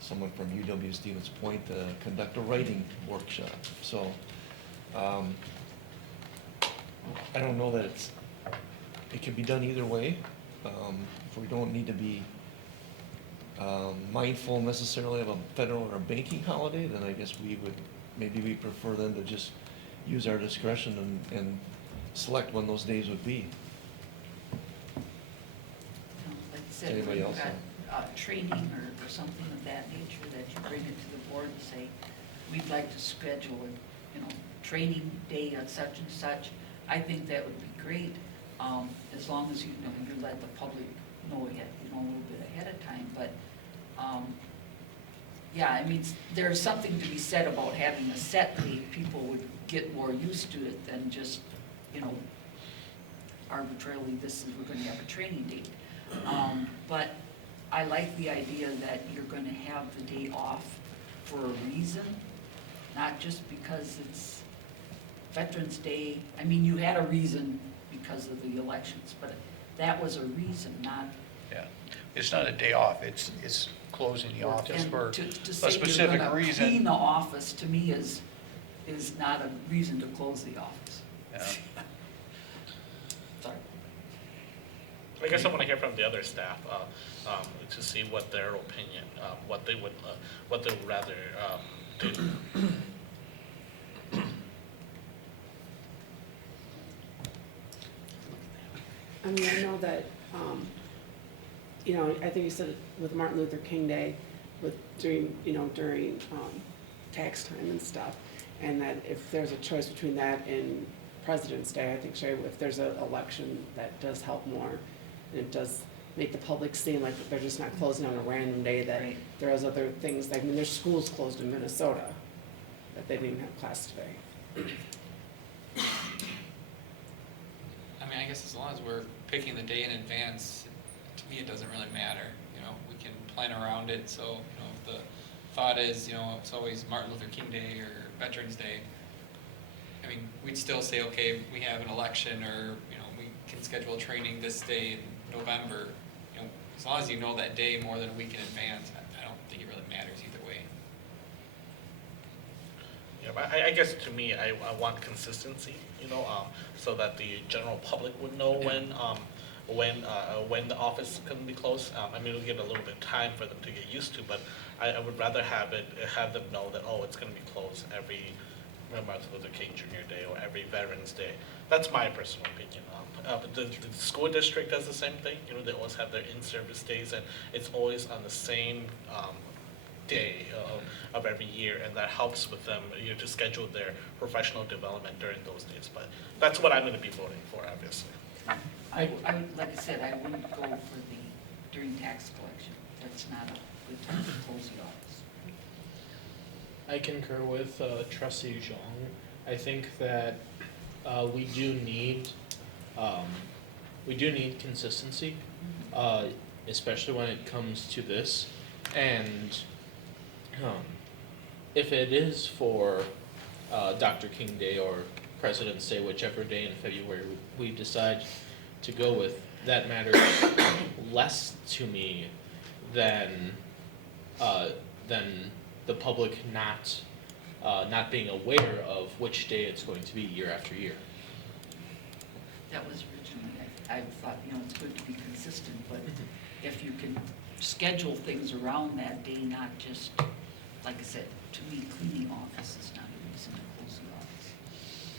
someone from UW Stevens Point to conduct a writing workshop. So, I don't know that it can be done either way. If we don't need to be mindful necessarily of a federal or a banking holiday, then I guess we prefer them to just use our discretion and select when those days would be. Like you said, Anybody you've else? got training or something of that nature that you bring it to the board and say, we'd like to schedule a training day at such and such. I think that would be great, as long as you let the public know it, a little bit ahead of time. But there's something to be said about having a set date. People would get more used to it than just arbitrarily, we're going to have a training date. But I like the idea that you're going to have the day off for a reason, not just because it's Veterans Day. I mean, you had a reason because of the elections, but that was a reason, not. Yeah, it's not a day off, it's closing the office for to a say specific you're gonna clean reason. the office, to me, is not a reason to close the office. Yeah. Sorry. I guess I want to hear from the other staff, to see what their opinion, what they would rather, do. I mean, I know that, you know, I think you said it with Martin Luther King Day, during tax time and stuff, and that if there's a choice between that and President's Day, I think, Sherry, if there's an election, that does help more. And it does make the public seem like they're just not closing on a random day, that Right. there's other things, like, I mean, there's schools closed in Minnesota, that they didn't even have class today. I mean, I guess as long as we're picking the day in advance, to me, it doesn't really matter. You know, we can plan around it, so, you know, if the thought is, you know, it's always Martin Luther King Day or Veterans Day, I mean, we'd still say, okay, we have an election, or, you know, we can schedule training this day in November. You know, as long as you know that day more than a week in advance, I don't think it really matters either way. Yeah, but I guess to me, I want consistency, you know, so that the general public would know when the office can be closed. I mean, it'll give a little bit of time for them to get used to, but I would rather have them know that, oh, it's going to be closed every Martin Luther King Jr. Day or every Veterans Day. That's my personal opinion. But the school district does the same thing. You know, they always have their in-service days, and it's always on the same day of every year, and that helps with them, you know, to schedule their professional development during those days. But that's what I'm going to be voting for, obviously. I would, like I said, I wouldn't go for during tax collection. That's not a good time to close the office. I concur with Trustee Zhang. I think that we do need consistency, especially when it comes to this. And if it is for Dr. King Day or President's Day, whichever day in February we decide to go with, that matters less to me than the public not being aware of which day it's going to be year after year. That was originally, I thought, you know, it's good to be consistent, but if you can schedule things around that day, not just, like I said, to me, cleaning office is not a reason to close the office.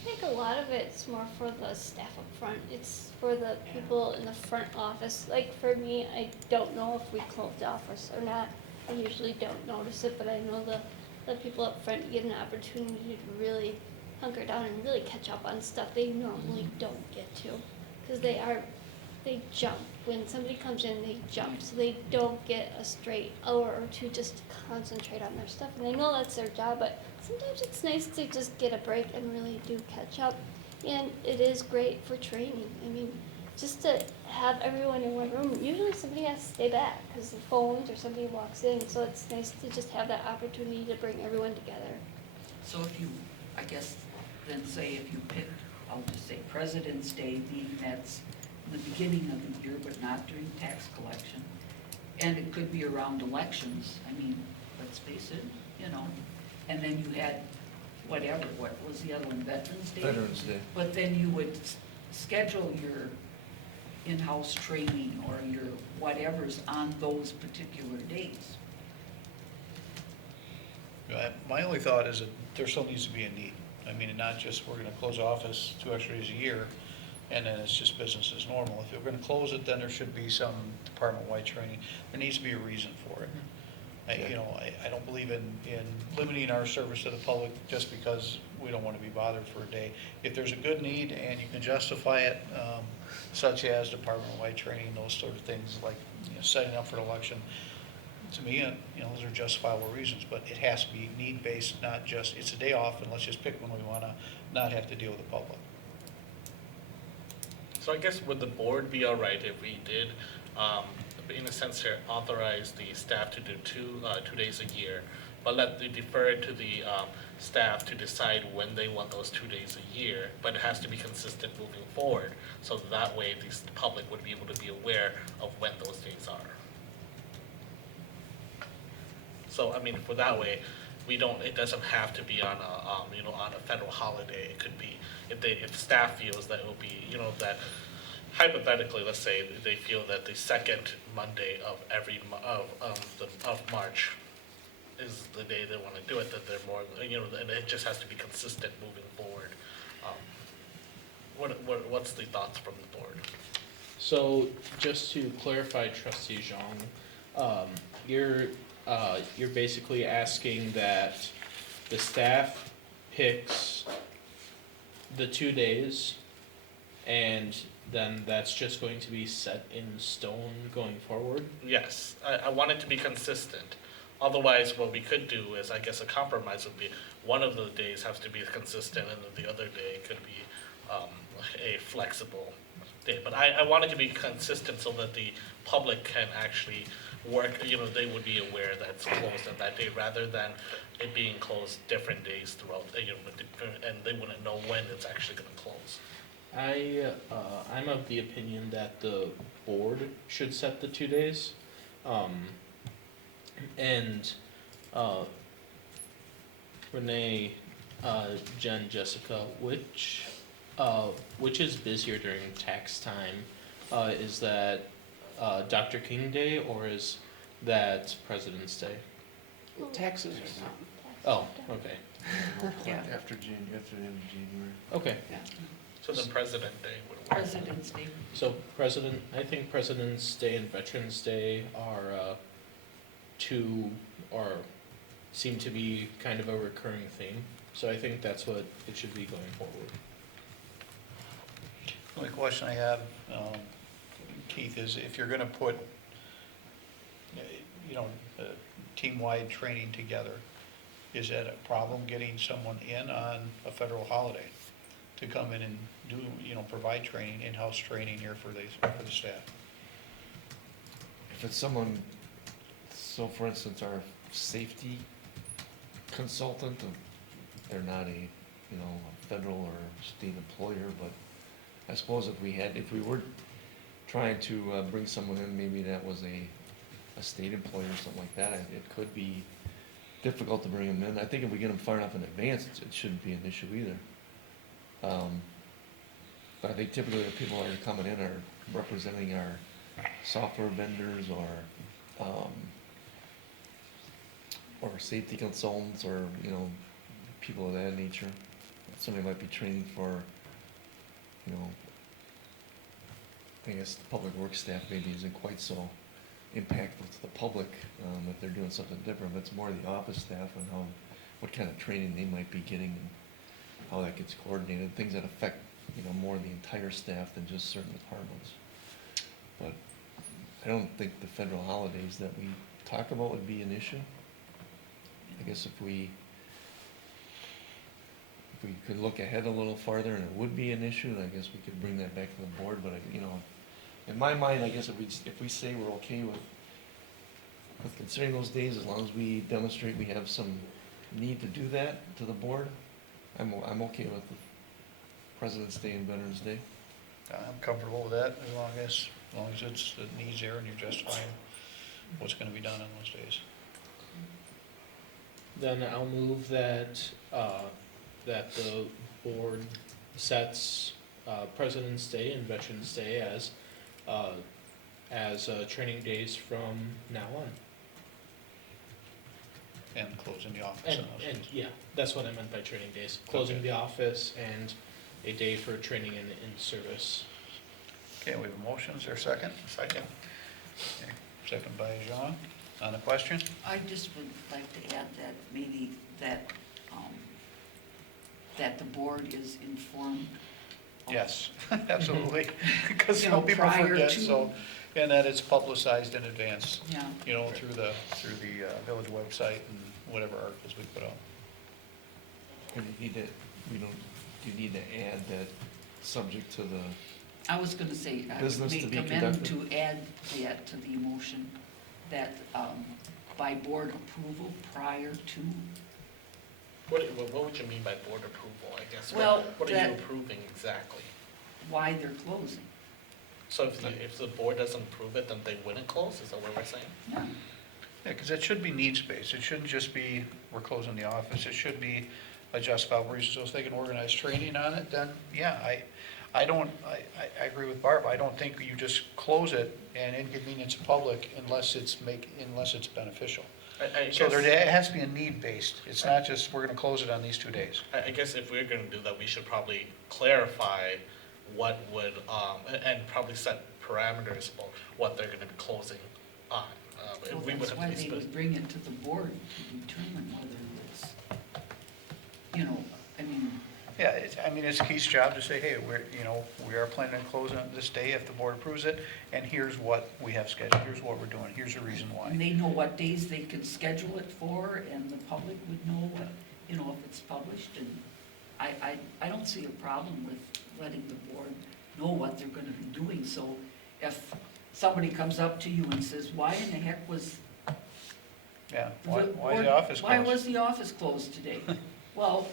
I think a lot of it's more for the staff up front. It's for the people in the front office. Like for me, I don't know if we close the office or not. I usually don't notice it, but I know the people up front get an opportunity to really hunker down and really catch up on stuff they normally don't get to. Because they jump. When somebody comes in, they jump. So they don't get a straight hour or two just to concentrate on their stuff. And I know that's their job, but sometimes it's nice to just get a break and really do catch up. And it is great for training. I mean, just to have everyone in one room, usually somebody has to stay back because the phones or somebody walks in. So it's nice to just have that opportunity to bring everyone together. So if you, I guess, then say if you pick, I'll just say President's Day, meaning that's the beginning of the year, but not during tax collection. And it could be around elections. I mean, let's face it, you know. And then you had whatever, what was the other one, Veterans Day? Veterans Day. But then you would schedule your in-house training or your whatevers on those particular days. My only thought is that there still needs to be a need. I mean, not just we're gonna close office 2 extra days a year, and then it's just business as normal. If you're gonna close it, then there should be some department-wide training. There needs to be a reason for it. I don't believe in limiting our service to the public just because we don't want to be bothered for a day. If there's a good need and you can justify it, such as department-wide training, those sort of things, like setting up for an election, to me, those are justifiable reasons, but it has to be need-based, not just, it's a day off and let's just pick when we want to not have to deal with the public. So I guess would the board be all right if we did, in a sense here, authorize the staff to do two days a year, but defer it to the staff to decide when they want those 2 days a year, but it has to be consistent moving forward, so that way the public would be able to be aware of when those days are. So, I mean, for that way, it doesn't have to be on a, on a federal holiday. It could be, if staff feels that it will be, that hypothetically, let's say they feel that the second Monday of of March is the day they want to do it, that they're more, and it just has to be consistent moving forward. What's the thoughts from the board? So just to clarify, Trustee Zhang, you're basically asking that the staff picks the 2 days, and then that's just going to be set in stone going forward? Yes, I want it to be consistent. Otherwise, what we could do is, I guess a compromise would be, one of the days has to be consistent and then the other day could be a flexible day. But I want it to be consistent so that the public can actually work, they would be aware that it's closed on that day rather than it being closed different days throughout, and they wouldn't know when it's actually gonna close. I'm of the opinion that the board should set the 2 days. Renee, Jen, Jessica, which is busier during tax time? Is that Dr. King Day or is that President's Day? Taxes are not. Oh, okay, Yeah. After the end of January. okay. Yeah. So then President Day would work. President's Day. So I think President's Day and Veterans Day are seem to be kind of a recurring theme. So I think that's what it should be going forward. The only question I have, Keith, is if you're gonna put, team-wide training together, is that a problem getting someone in on a federal holiday to come in and do, provide training, in-house training here for the staff? If it's someone, so for instance, our safety consultant, they're not a federal or state employer, but I suppose if we were trying to bring someone in, maybe that was a state employee or something like that, it could be difficult to bring them in. I think if we get them far enough in advance, it shouldn't be an issue either. But I think typically the people that are coming in are representing our software vendors or safety consultants or, people of that nature. Somebody might be training for, I guess the public works staff maybe isn't quite so impactful to the public if they're doing something different, but it's more the office staff and what kind of training they might be getting and how that gets coordinated, things that affect, more the entire staff than just certain departments. But I don't think the federal holidays that we talk about would be an issue. I guess if we could look ahead a little farther and it would be an issue, I guess we could bring that back to the board, but in my mind, I guess if we say we're okay with considering those days, as long as we demonstrate we have some need to do that to the board, I'm okay with the President's Day and Veterans Day. I'm comfortable with that, as long as it's the needs there and you're justifying what's gonna be done on those days. Then I'll move that the board sets President's Day and Veterans Day as training days from now on. And closing the office on those And days. yeah, that's what I meant by training days. Closing Okay. the office and a day for training in service. Okay, we have a motion, is there a second? Second. Okay, second by Jean, on the question? I just would like to add that maybe that the board is informed. of- Yes, absolutely, because You some know, people prior forget, to- so, and that it's publicized in advance, Yeah. through the village website and whatever articles we put out. And do you need to add that subject to the, I was gonna say, I would Business to make be amendment conducted. to add that to the motion, that by board approval prior to, What would you mean by board approval, I guess? Well, What are you that- approving exactly? why they're closing. So if the board doesn't approve it, then they wouldn't close, is that what we're saying? Yeah. Yeah, because it should be needs-based. It shouldn't just be, we're closing the office. It should be a justifiable reason. So if they can organize training on it, then, yeah, I agree with Barb. I don't think you just close it and inconvenience the public unless it's beneficial. So there has to be a need-based. It's not just, we're gonna close it on these 2 days. I guess if we're gonna do that, we should probably clarify what would, and probably set parameters about what they're gonna be closing on. Well, We would that's have why to be they would bring it to the board to determine whether it's, you know, I mean, Yeah, it's Keith's job to say, hey, we are planning on closing on this day if the board approves it, and here's what we have scheduled, here's what we're doing, here's the reason and why. they know what days they can schedule it for, and the public would know what, you know, if it's published, and I don't see a problem with letting the board know what they're gonna be doing, so if somebody comes up to you and says, why in the heck was Yeah, why is the office closed? Why was the office closed today? Well,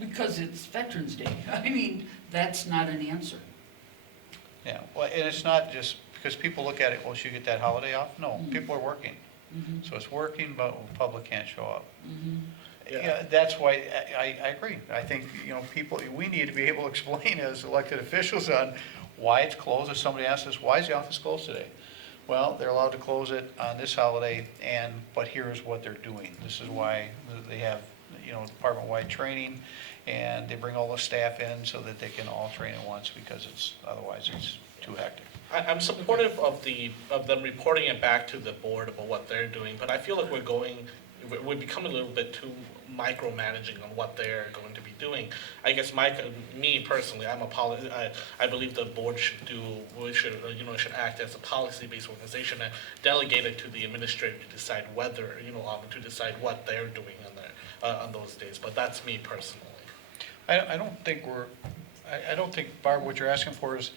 because it's Veterans Day. I mean, that's not an answer. Yeah, well, and it's not just, because people look at it, well, should you get that holiday off? No, people are working. So it's working, but the public can't show up. Yeah, that's why, I agree. I think, we need to be able to explain as elected officials on why it's closed. If somebody asks us, why is the office closed today? Well, they're allowed to close it on this holiday, but here's what they're doing. This is why they have, department-wide training, and they bring all the staff in so that they can all train at once, because otherwise it's too hectic. I'm supportive of them reporting it back to the board about what they're doing, but I feel like we're becoming a little bit too micromanaging on what they're going to be doing. I guess me personally, I believe the board should act as a policy-based organization and delegate it to the administrator to decide whether, to decide what they're doing on those days. But that's me personally. I don't think Barb, what you're asking for is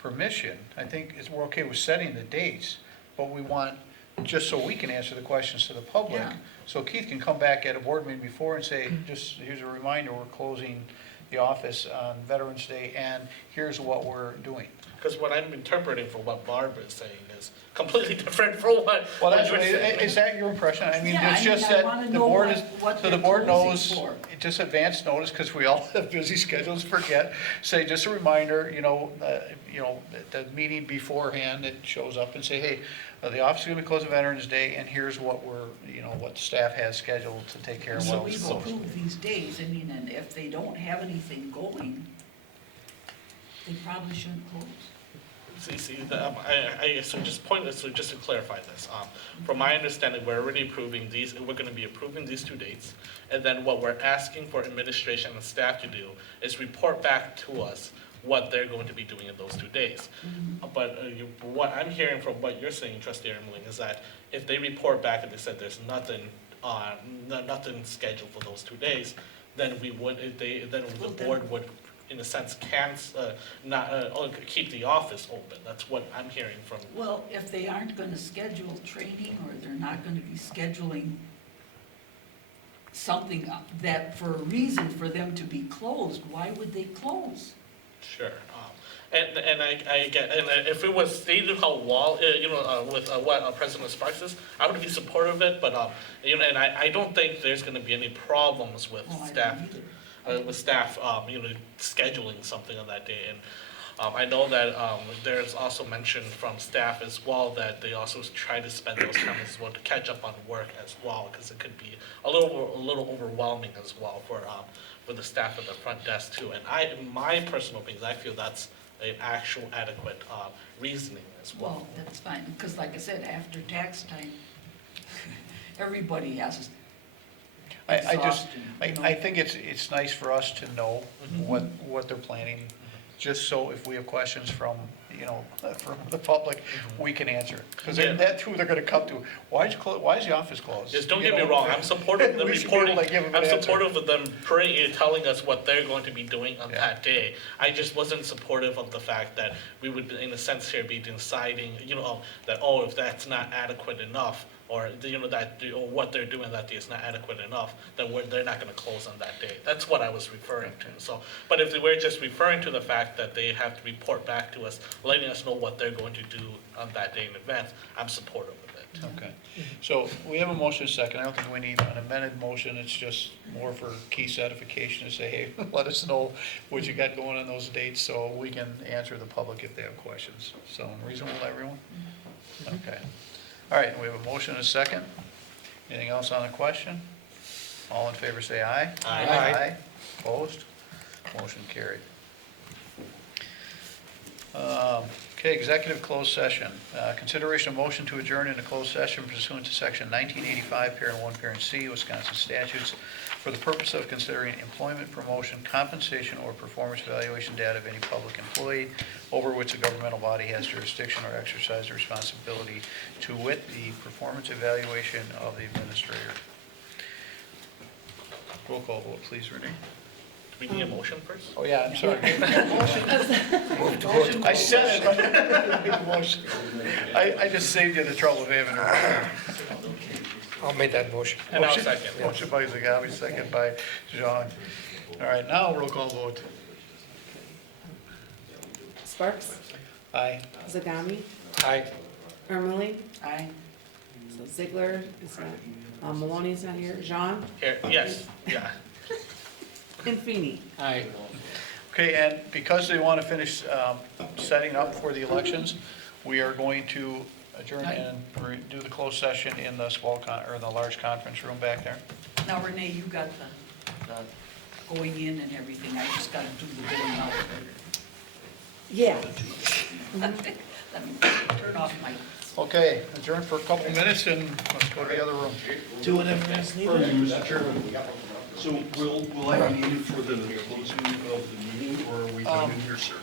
permission. I think we're okay with setting the dates, but we want, just so we can answer the questions to the public. Yeah. So Keith can come back at a board meeting before and say, just here's a reminder, we're closing the office on Veterans Day, and here's what we're doing. Because what I'm interpreting from what Barbara is saying is completely different from what. Well, you're saying. is that your impression? I mean, Yeah, it's just I that wanna the know board what so they're the board closing knows, for. just advance notice, because we all have busy schedules, forget, say, just a reminder, the meeting beforehand, it shows up and say, hey, the office is gonna be closed on Veterans Day, and here's what what staff has scheduled to take care of So while we've it's closed. approved these days, I mean, and if they don't have anything going, they probably shouldn't close. So just to clarify this, from my understanding, we're already approving these, we're gonna be approving these 2 dates, and then what we're asking for administration and staff to do is report back to us what they're going to be doing in those 2 days. But what I'm hearing from what you're saying, Trustee Ermeling, is that if they report back and they said there's nothing scheduled for those 2 days, then the board would, in a sense, keep the office open. That's what I'm hearing from. Well, if they aren't gonna schedule training, or they're not gonna be scheduling something that, for a reason for them to be closed, why would they close? Sure. And I get, and if it was stated how with what President Sparks is, I would be supportive of it, but, and I don't think there's gonna be any problems with Well, I staff. don't either. With staff, scheduling something on that day. And I know that there's also mention from staff as well that they also try to spend those time as well to catch up on work as well, because it could be a little overwhelming as well for the staff at the front desk too. And my personal opinion is I feel that's an actual adequate reasoning as well. Well, that's fine, because like I said, after tax time, everybody has exhaustion, I think it's nice for us to know what they're planning, just so if we have questions from the public, we can answer. Because that's who they're gonna come to. Why is the office closed? Just don't get me wrong, I'm supportive of them We should be able reporting, to give them an I'm answer. supportive of them telling us what they're going to be doing on that day. I just wasn't supportive of the fact that we would, in a sense here, be deciding, that, if that's not adequate enough, or, or what they're doing that day is not adequate enough, then they're not gonna close on that day. That's what I was referring to. So, but if they were just referring to the fact that they have to report back to us, letting us know what they're going to do on that day in advance, I'm supportive of it. Perfect, okay. So we have a motion and a second. I don't think we need an amended motion. It's just more for key certification to say, hey, let us know what you got going on those dates so we can answer the public if they have questions. So reasonable to everyone? Okay. All right, we have a motion and a second. Anything else on the question? All in favor say aye. Aye. Opposed? Motion carried. Okay, executive closed session. Consideration of motion to adjourn into closed session pursuant to section 1985, parent 1, parent C, Wisconsin statutes, for the purpose of considering employment, promotion, compensation, or performance evaluation data of any public employee over which a governmental body has jurisdiction or exercise responsibility, to wit, the performance evaluation of the administrator. Roll call vote, please, Renee. Do we need a motion first? Oh, yeah, I'm sorry. I said it, but I didn't make a motion. I just saved you the trouble of having to. I'll make that motion. And I'll second. Motion by Zagami, second by John. All right, now roll call vote. Sparks, Aye. Zagami, Aye. Ermeling, Aye. so Ziegler is not, Maloney's not here, Jean, Here, yes, yeah. and Feeny. Aye. Okay, and because they want to finish setting up for the elections, we are going to adjourn and do the closed session in the or the large conference room back there. Now Renee, you got the going in and everything, I just gotta do the going out. Yeah. Let me turn off my. Okay, adjourn for a couple minutes and let's go to the other room. Do whatever is Pardon me, Mr. Chairman. So will I be needed for the closing of the meeting, or are we done in here, sir?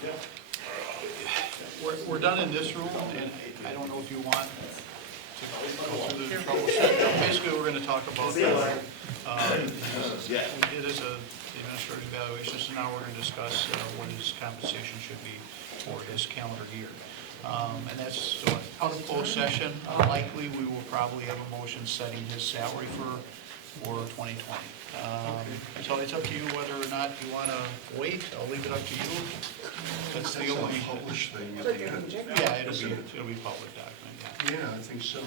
We're done in this room, and I don't know if you want to go through the trouble set. Basically, we're gonna talk about, we did as a administrative evaluation, so now we're gonna discuss what his compensation should be for this calendar year. And that's so out of closed session. Likely, we will probably have a motion setting his salary for 2020. So it's up to you whether or not you want to wait. I'll leave it up to you. That's the only published thing at the end. Yeah, it'll be public document, yeah. Yeah, I think so. No,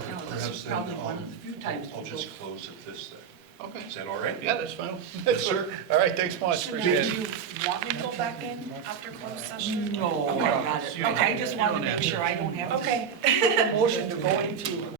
this Perhaps is then probably one of the few times I'll people- just close at this then. Okay. Is that all right? Yeah, that's fine. Yes, sir. All right, thanks much. So now, Appreciate do it. you want me to go back in after closed session? No, I got it. Okay, I just wanted to make sure I don't have to. Okay. make a motion to go into